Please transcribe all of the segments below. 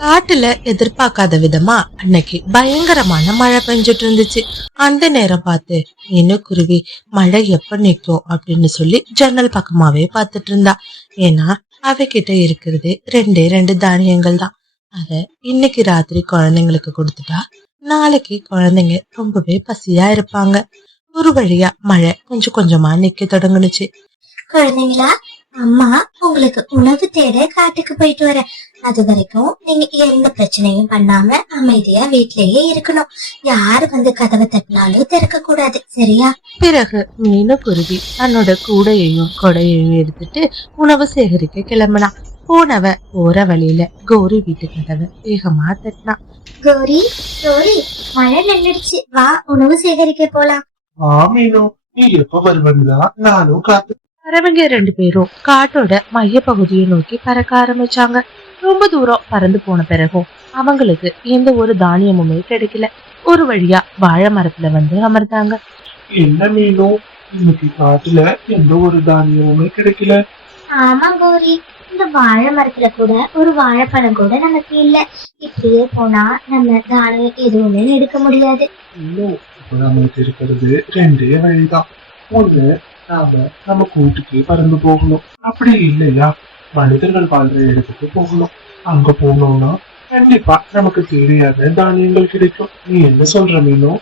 காட்டுல எதிர்பார்க்காத விதமா அன்னைக்கு பயங்கரமான மழை பெஞ்சிட்டு இருந்துச்சு. அந்த நேரம் பார்த்து குருவி மழை எப்ப நிக்கும் அப்படின்னு சொல்லி ஜன்னல் பக்கமாவே பார்த்துட்டு இருந்தா. ஏன்னா அவகிட்ட இருக்கிறது ரெண்டே ரெண்டு தானியங்கள் தான். அத இன்னைக்கு ராத்திரி குழந்தைங்களுக்கு கொடுத்துட்டா நாளைக்கு குழந்தைங்க ரொம்பவே பசியா இருப்பாங்க. ஒரு வழியா மழை கொஞ்சம் கொஞ்சமா நிக்க தொடங்குனுச்சு. குழந்தைங்களா, அம்மா உங்களுக்கு உணவு தேட காட்டுக்கு போயிட்டு வரேன். அது வரைக்கும் நீங்க எந்த பிரச்சனையும் பண்ணாம அமைதியா வீட்லயே இருக்கணும். யாரு வந்து கதவை தட்டினாலும் திறக்க கூடாது, சரியா? பிறகு குருவி தன்னோட கூடையையும் கொடையையும் எடுத்துட்டு உணவு சேகரிக்க கிளம்பினா. போனவ போற வழியில கௌரி வீட்டு கதவை வேகமா தட்டினா. கௌரி, கௌரி, மழை நின்றுடுச்சு, வா உணவு சேகரிக்க போலாம். நீ எப்ப வருவா நானும் காத்து. பறவைங்க ரெண்டு பேரும் காட்டோட மைய பகுதியை நோக்கி பறக்க ஆரம்பிச்சாங்க. ரொம்ப தூரம் பறந்து போன பிறகும் அவங்களுக்கு எந்த ஒரு தானியமுமே கிடைக்கல. ஒரு வழியா வாழை மரத்துல வந்து அமர்ந்தாங்க. என்ன மீனும் இன்னைக்கு காட்டுல எந்த ஒரு தானியமுமே கிடைக்கல. ஆமா கௌரி, இந்த வாழை மரத்துல கூட ஒரு வாழைப்பழம் கூட நமக்கு இல்ல. இப்படியே போனா நம்ம தானியம் எதுவுமே எடுக்க முடியாது. இன்னும் இப்ப நமக்கு இருக்கிறது ரெண்டே வழிதான். ஒண்ணு நாம நம்ம கூட்டுக்கே பறந்து போகணும், அப்படி இல்லையா மனிதர்கள் வாழ்ற இடத்துக்கு போகணும். அங்க போனோம்னா கண்டிப்பா நமக்கு தேவையான தானியங்கள் கிடைக்கும். நீ என்ன சொல்ற மீனும்?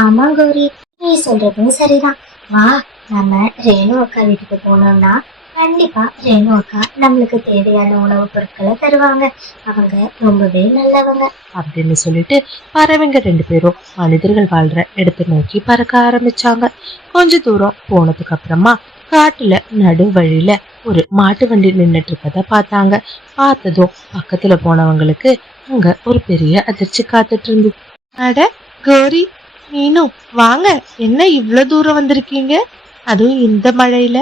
ஆமா கௌரி, நீ சொல்றதும் சரிதான். வா, நம்ம ரேணு அக்கா வீட்டுக்கு போனோம்னா கண்டிப்பா ரேணு அக்கா நம்மளுக்கு தேவையான உணவுப் பொருட்களை தருவாங்க. அவங்க ரொம்பவே நல்லவங்க அப்படின்னு சொல்லிட்டு பறவைங்க ரெண்டு பேரும் மனிதர்கள் வாழ்ற இடத்தை நோக்கி பறக்க ஆரம்பிச்சாங்க. கொஞ்ச தூரம் போனதுக்கு அப்புறமா காட்டுல நடு வழியில ஒரு மாட்டு வண்டி நின்னுட்டு இருக்கத பார்த்தாங்க. பார்த்ததும் பக்கத்துல போனவங்களுக்கு அங்க ஒரு பெரிய அதிர்ச்சி காத்துட்டு இருந்துச்சு. அட கௌரி, நீனும் வாங்க, என்ன இவ்வளவு தூரம் வந்திருக்கீங்க, அதுவும் இந்த மழையில?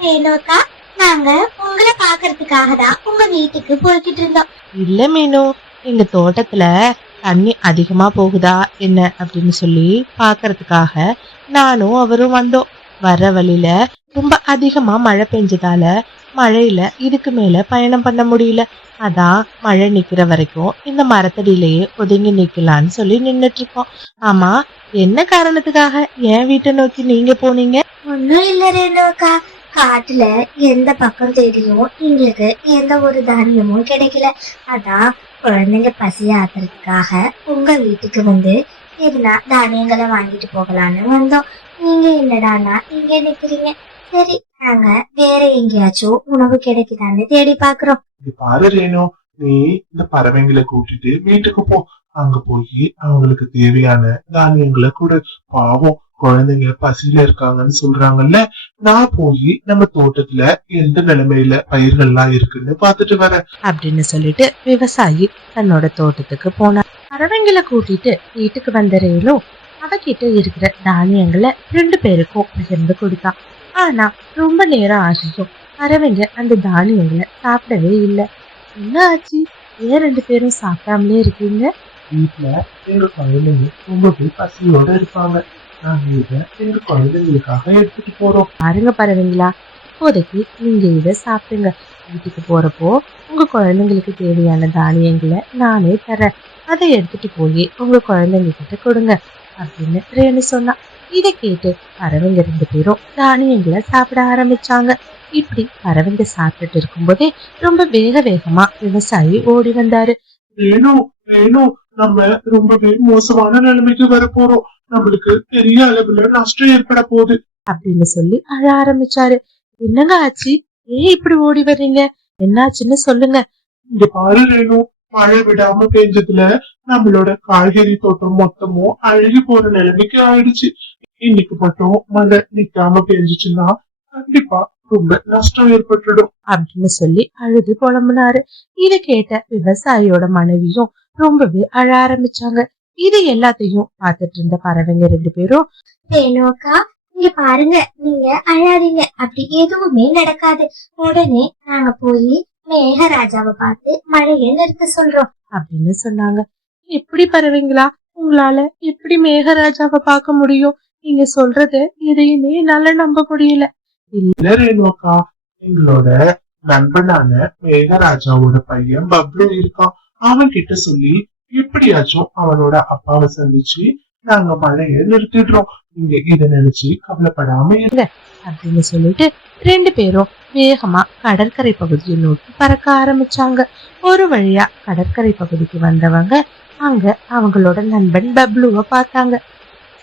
ரேணுக்கா, நாங்க உங்களை பாக்குறதுக்காக தான் உங்க வீட்டுக்கு போய்கிட்டு இருந்தோம். இல்ல மீனு, எங்க தோட்டத்துல தண்ணி அதிகமா போகுதா என்ன அப்படின்னு சொல்லி பாக்குறதுக்காக நானும் அவரும் வந்தோம். வர வழியில ரொம்ப அதிகமா மழை பெஞ்சதால மழையில இதுக்கு மேல பயணம் பண்ண முடியல. அதான் மழை நிக்கிற வரைக்கும் இந்த மரத்தடியிலேயே ஒதுங்கி நிக்கலான்னு சொல்லி நின்னுட்டு இருக்கோம். ஆமா, என்ன காரணத்துக்காக என் வீட்டை நோக்கி நீங்க போனீங்க? ஒன்னும் இல்ல ரேணுக்கா, காட்டுல எந்த பக்கம் தேடியும் எங்களுக்கு எந்த ஒரு தானியமும் கிடைக்கல. அதான் குழந்தைங்க பசிய ஆத்துறதுக்காக உங்க வீட்டுக்கு வந்து எதுனா தானியங்களை வாங்கிட்டு போகலான்னு வந்தோம். நீங்க என்னடானா இங்க நிக்கிறீங்க. சரி, நாங்க வேற எங்கேயாச்சும் உணவு கிடைக்குதான்னு தேடி பாக்குறோம். பாரு ரேணு, நீ இந்த பறவைங்களை கூட்டிட்டு வீட்டுக்கு போ. அங்க போய் அவங்களுக்கு தேவையான தானியங்களை கூட. பாவம் குழந்தைங்க பசியில இருக்காங்கன்னு சொல்றாங்கல்ல. நான் போய் நம்ம தோட்டத்துல எந்த நிலைமையில பயிர்கள்லாம் இருக்குன்னு பாத்துட்டு வரேன் அப்படின்னு சொல்லிட்டு விவசாயி தன்னோட தோட்டத்துக்கு போனார். பறவைங்களை கூட்டிட்டு வீட்டுக்கு வந்த ரேணு அவகிட்ட இருக்கிற தானியங்களை ரெண்டு பேருக்கும் பகிர்ந்து கொடுத்தான். ஆனா ரொம்ப நேரம் ஆச்சும் பறவைங்க அந்த தானியங்களை சாப்பிடவே இல்லை. என்ன ஆச்சு, ஏன் ரெண்டு பேரும் சாப்பிடாமலே இருக்கீங்க? வீட்டுல எங்க குழந்தைங்க ரொம்பவே பசியோட இருப்பாங்க. நாங்க இதை எங்க குழந்தைங்களுக்காக எடுத்துட்டு போறோம். பாருங்க பறவைங்களா, இப்போதைக்கு நீங்க இதை சாப்பிடுங்க. வீட்டுக்கு போறப்போ உங்க குழந்தைங்களுக்கு தேவையான தானியங்களை நானே தரேன். அதை எடுத்துட்டு போய் உங்க குழந்தைங்க கிட்ட கொடுங்க அப்படின்னு ரேணு சொன்னா. இதை கேட்டு பறவைங்க ரெண்டு பேரும் தானியங்களை சாப்பிட ஆரம்பிச்சாங்க. இப்படி பறவைங்க சாப்பிட்டுட்டு இருக்கும்போதே ரொம்ப வேகமா விவசாயி ஓடி வந்தாரு. வேணும் வேணும், நம்ம ரொம்பவே மோசமான நிலைமைக்கு வர போறோம். நம்மளுக்கு பெரிய அளவுல நஷ்டம் ஏற்பட போகுது அப்படின்னு சொல்லி அழ ஆரம்பிச்சாரு. என்னங்க ஆச்சு, ஏன் இப்படி ஓடி வர்றீங்க, என்னாச்சுன்னு சொல்லுங்க. இங்க பாரு வேணும், மழை விடாம பெஞ்சதுல நம்மளோட காய்கறி தோட்டம் மொத்தமும் அழுகி போற நிலைமைக்கு ஆயிடுச்சு. இன்னைக்கு மட்டும் மழை நிக்காம பெஞ்சிச்சுன்னா கண்டிப்பா ரொம்ப நஷ்டம் ஏற்பட்டுடும் அப்படின்னு சொல்லி அழுது புலம்புனாரு. இத கேட்ட விவசாயியோட மனைவியும் ரொம்பவே அழ ஆரம்பிச்சாங்க. இது எல்லாத்தையும் பார்த்துட்டு இருந்த பறவைங்க ரெண்டு பேரும், ரேணுக்கா, இங்க பாருங்க, நீங்க அழாதீங்க, அப்படி எதுவுமே நடக்காது. உடனே நாங்க போய் மேகராஜாவை பார்த்து மழையை நிறுத்த சொல்றோம் அப்படின்னு சொன்னாங்க. எப்படி பறவைங்களா, உங்களால எப்படி மேகராஜாவை பார்க்க முடியும்? நீங்க சொல்றது எதையுமே என்னால நம்ப முடியல. இல்ல ரேணுக்கா, எங்களோட நண்பனான மேகராஜாவோட பையன் பப்ளு இருக்கான். அவன் கிட்ட சொல்லி எப்படியாச்சும் அவனோட அப்பாவை சந்திச்சு நாங்க மழைய நிறுத்திடுறோம். நீங்க இத நினைச்சு கவலைப்படாம அப்படின்னு சொல்லிட்டு 2 பேரும் வேகமா கடற்கரை பகுதியை நோக்கி பறக்க ஆரம்பிச்சாங்க. ஒரு வழியா கடற்கரை பகுதிக்கு வந்தவங்க அங்க அவங்களோட நண்பன் பப்ளுவ பார்த்தாங்க.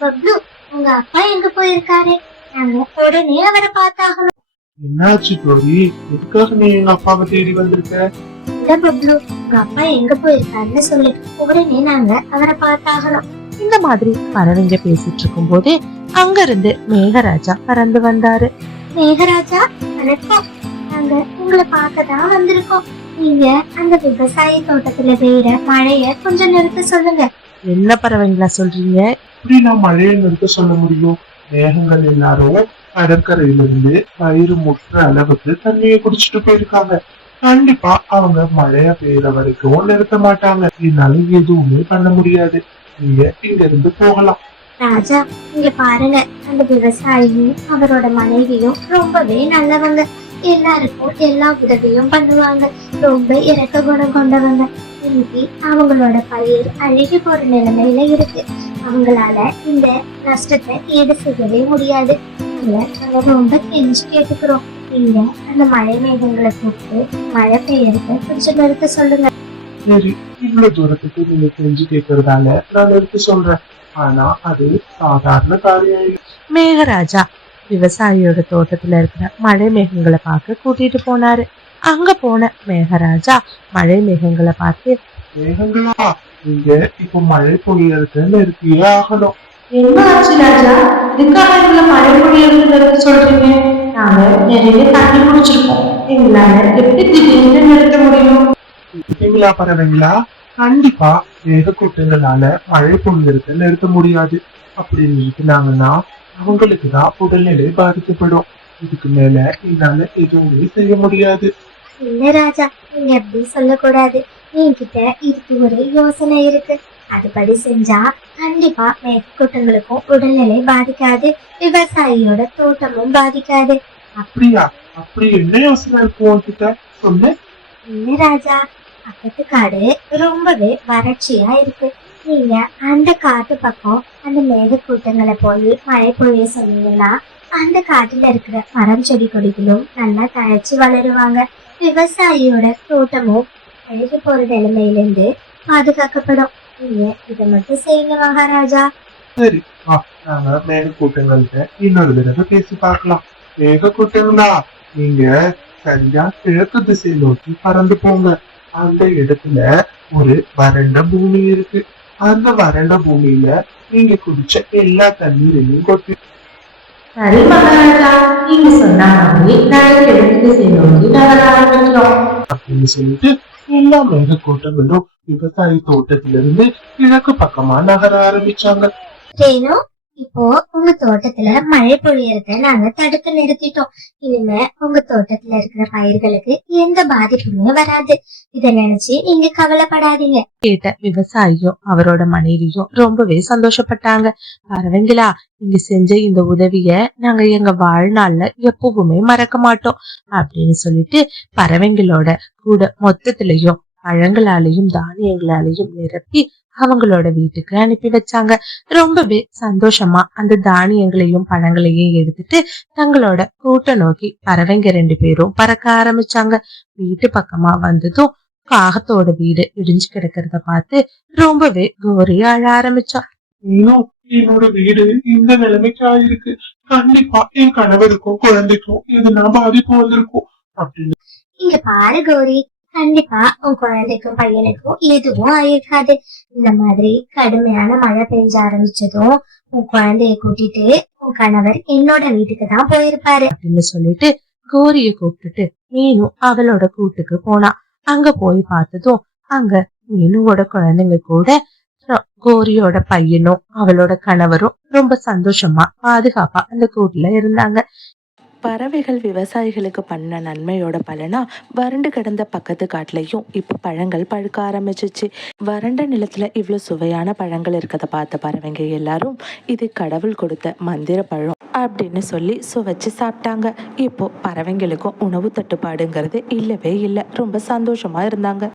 பப்ளு, உங்க அப்பா எங்க போயிருக்காரு? நாங்க உடனே அவரை பார்த்தாகணும். என்னாச்சு கோரி, எதுக்காக நீ எங்க அப்பாவை தேடி வந்திருக்க? இல்ல பப்ளு, உங்க அப்பா எங்க போயிருக்காருன்னு சொல்லு, உடனே நாங்க அவரை பார்த்தாகணும். இந்த மாதிரி பறவைங்க பேசிட்டு இருக்கும் போதே அங்க இருந்து மேகராஜா பறந்து வந்தாரு. மேகராஜா, வணக்கம். நாங்க உங்களை பார்க்கதான் வந்திருக்கோம். நீங்க அந்த விவசாய தோட்டத்துல பெய்யுற மழைய கொஞ்சம் நிறுத்த சொல்லுங்க. என்ன பறவைங்களா சொல்றீங்க? இப்படி நான் மழையை நிறுத்த சொல்ல முடியும்? மேகங்கள் எல்லாரும் கடற்கரையில இருந்து வயிறு முற்ற அளவுக்கு தண்ணியை குடிச்சிட்டு போயிருக்காங்க. கண்டிப்பா அவங்க மழைய பெய்யற வரைக்கும் நிறுத்த மாட்டாங்க. என்னால எதுவுமே பண்ண முடியாது. நீங்க இங்க இருந்து போகலாம். ராஜா, இங்க பாருங்க, அந்த விவசாயியும் அவரோட மனைவியும் ரொம்பவே நல்லவங்க. எல்லாருக்கும் எல்லா உதவியும் பண்ணுவாங்க. ரொம்ப இரக்க குணம் கொண்டவங்க. இன்னைக்கு அவங்களோட பயிர் அழுகி போற நிலைமையில இருக்கு. அவங்களால இந்த நஷ்டத்தை ஈடு செய்யவே முடியாது. நாங்க ரொம்ப கெஞ்சி கேட்டுக்கிறோம். நீங்க அந்த மழை மேகங்களை கூப்பிட்டு மழை பெய்யறத கொஞ்சம் நிறுத்த சொல்லுங்க. சரி, இவ்வளவு தூரத்துக்கு நீங்க செஞ்சு கேட்கறதால நான் நிறுத்த சொல்றேன். ஆனா அது சாதாரண காரியம் இல்லை. மேகராஜா விவசாயியோட தோட்டத்துல இருக்கிற மழை மேகங்களை பார்க்க கூட்டிட்டு போனாரு. அங்க போன மேகராஜா மழை மேகங்களை பார்த்து, மேகங்களா, நீங்க இப்ப மழை பொழியறத நிறுத்தியே ஆகணும். என்ன ஆச்சு ராஜா? இதுக்காக மழை பொழியறது நிறுத்த சொல்றீங்க? நாங்க நிறைய தண்ணி குடிச்சிருக்கோம். எங்களால எப்படி திடீர்னு நிறுத்த முடியும்? இருக்கீங்களா பறவைங்களா? கண்டிப்பா மேகக்கூட்டங்களால மழை பொழியறத நிறுத்த முடியாது. அப்படி நிறுத்தினாங்கன்னா அவங்களுக்கு தான் உடல்நிலை பாதிக்கப்படும். இதுக்கு மேல என்னால எதுவுமே செய்ய முடியாது. இல்ல ராஜா, நீங்க அப்படி சொல்லக்கூடாது. என்கிட்ட இதுக்கு ஒரு யோசனை இருக்கு. அதுபடி செஞ்சா கண்டிப்பா மேற்கூட்டங்களுக்கும் உடல்நிலை பாதிக்காது, விவசாயியோட தோட்டமும் பாதிக்காது. அப்படியா? அப்படி என்ன யோசனை இருக்கு உன்கிட்ட? சொல்லு. இல்ல ராஜா, பக்கத்து காடு ரொம்பவே வறட்சியா இருக்கு. நீங்க அந்த காட்டு பக்கம் அந்த மேகக்கூட்டங்களை போய் மழை பொழிய சொன்னீங்கன்னா அந்த காட்டுல இருக்கிற மரம் செடி கொடிகளும் நல்லா தழைச்சு வளருவாங்க. விவசாயியோட தோட்டமும் அழுகி போற நிலைமையிலிருந்து பாதுகாக்கப்படும். நீங்க இதை மட்டும் செய்யுங்க மகாராஜா. சரி, நாங்க மேகக்கூட்டங்கள்கிட்ட இன்னொரு தடவை பேசி பார்க்கலாம். மேகக்கூட்டங்களா, நீங்க சரியா கிழக்கு திசை நோக்கி பறந்து போங்க. அந்த இடத்துல ஒரு வறண்ட பூமி இருக்கு. அந்த வறண்ட பூமியில நீங்க குடிச்ச எல்லா தண்ணீரையும் கொட்டி. சரி மகாராஜா, நீங்க சொன்ன மாதிரி நாங்க கிழக்கு திசை நோக்கி நகர ஆரம்பிக்கிறோம் அப்படின்னு சொல்லிட்டு எல்லா மேகக்கூட்டங்களும் விவசாய தோட்டத்திலிருந்து கிழக்கு பக்கமா நகர ஆரம்பிச்சாங்க. ரேணு, இப்போ உங்க தோட்டத்துல மழை பொழியறத நாங்க தடுத்து நிறுத்திட்டோம். இனிமே உங்க தோட்டத்துல இருக்கிற பயிர்களுக்கு எந்த பாதிப்புமே வராது. இத நினைச்சு நீங்க கவலைப்படாதீங்க. கேட்ட விவசாயியும் அவரோட மனைவியும் ரொம்பவே சந்தோஷப்பட்டாங்க. பறவைங்களா, நீங்க செஞ்ச இந்த உதவிய நாங்க எங்க வாழ்நாள்ல எப்பவுமே மறக்க மாட்டோம் அப்படின்னு சொல்லிட்டு பறவைங்களோட கூட மொத்தத்திலையும் பழங்களாலையும் தானியங்களாலையும் நிரப்பி அவங்களோட வீட்டுக்கு அனுப்பி வச்சாங்க. ரொம்பவே சந்தோஷமா அந்த தானியங்களையும் பழங்களையும் எடுத்துட்டு தங்களோட கூட்ட நோக்கி பறவைங்க 2 பேரும் பறக்க ஆரம்பிச்சாங்க. வீட்டு பக்கமா வந்ததும் காகத்தோட வீடு இடிஞ்சு கிடக்கிறத பார்த்து ரொம்பவே கோரி அழ ஆரம்பிச்சா. இன்னும் என்னோட வீடு இந்த நிலைமைக்கு ஆயிருக்கு. கண்டிப்பா என் கணவருக்கும் குழந்தைக்கும் எதுனா பாதிப்பு வந்திருக்கும் அப்படின்னு. இங்க பாரு கௌரி, கண்டிப்பா உன் குழந்தைக்கும் பையனுக்கும் எதுவும் ஆயிருக்காது. இந்த மாதிரி கடுமையான மழை பெய்ய ஆரம்பிச்சதும் உன் குழந்தைய கூட்டிட்டு உன் கணவர் என்னோட வீட்டுக்கு தான் போயிருப்பாரு அப்படின்னு சொல்லிட்டு கோரிய கூப்பிட்டுட்டு மீனும் அவளோட கூட்டுக்கு போனா. அங்க போய் பார்த்ததும் அங்க மீனுவோட குழந்தைங்க கூட கோரியோட பையனும் அவளோட கணவரும் ரொம்ப சந்தோஷமா பாதுகாப்பா அந்த கூட்டுல இருந்தாங்க. பறவைகள் விவசாயிகளுக்கு பண்ண நன்மையோட பலனா வறண்டு கிடந்த பக்கத்து காட்டுலயும் இப்ப பழங்கள் பழுக்க ஆரம்பிச்சிச்சு. வறண்ட நிலத்துல இவ்வளவு சுவையான பழங்கள் இருக்கத பார்த்த பறவைங்க எல்லாரும் இது கடவுள் கொடுத்த மந்திர பழம் அப்படின்னு சொல்லி சுவைச்சு சாப்பிட்டாங்க. இப்போ பறவைங்களுக்கும் உணவு தட்டுப்பாடுங்கிறது இல்லவே இல்லை. ரொம்ப சந்தோஷமா இருந்தாங்க.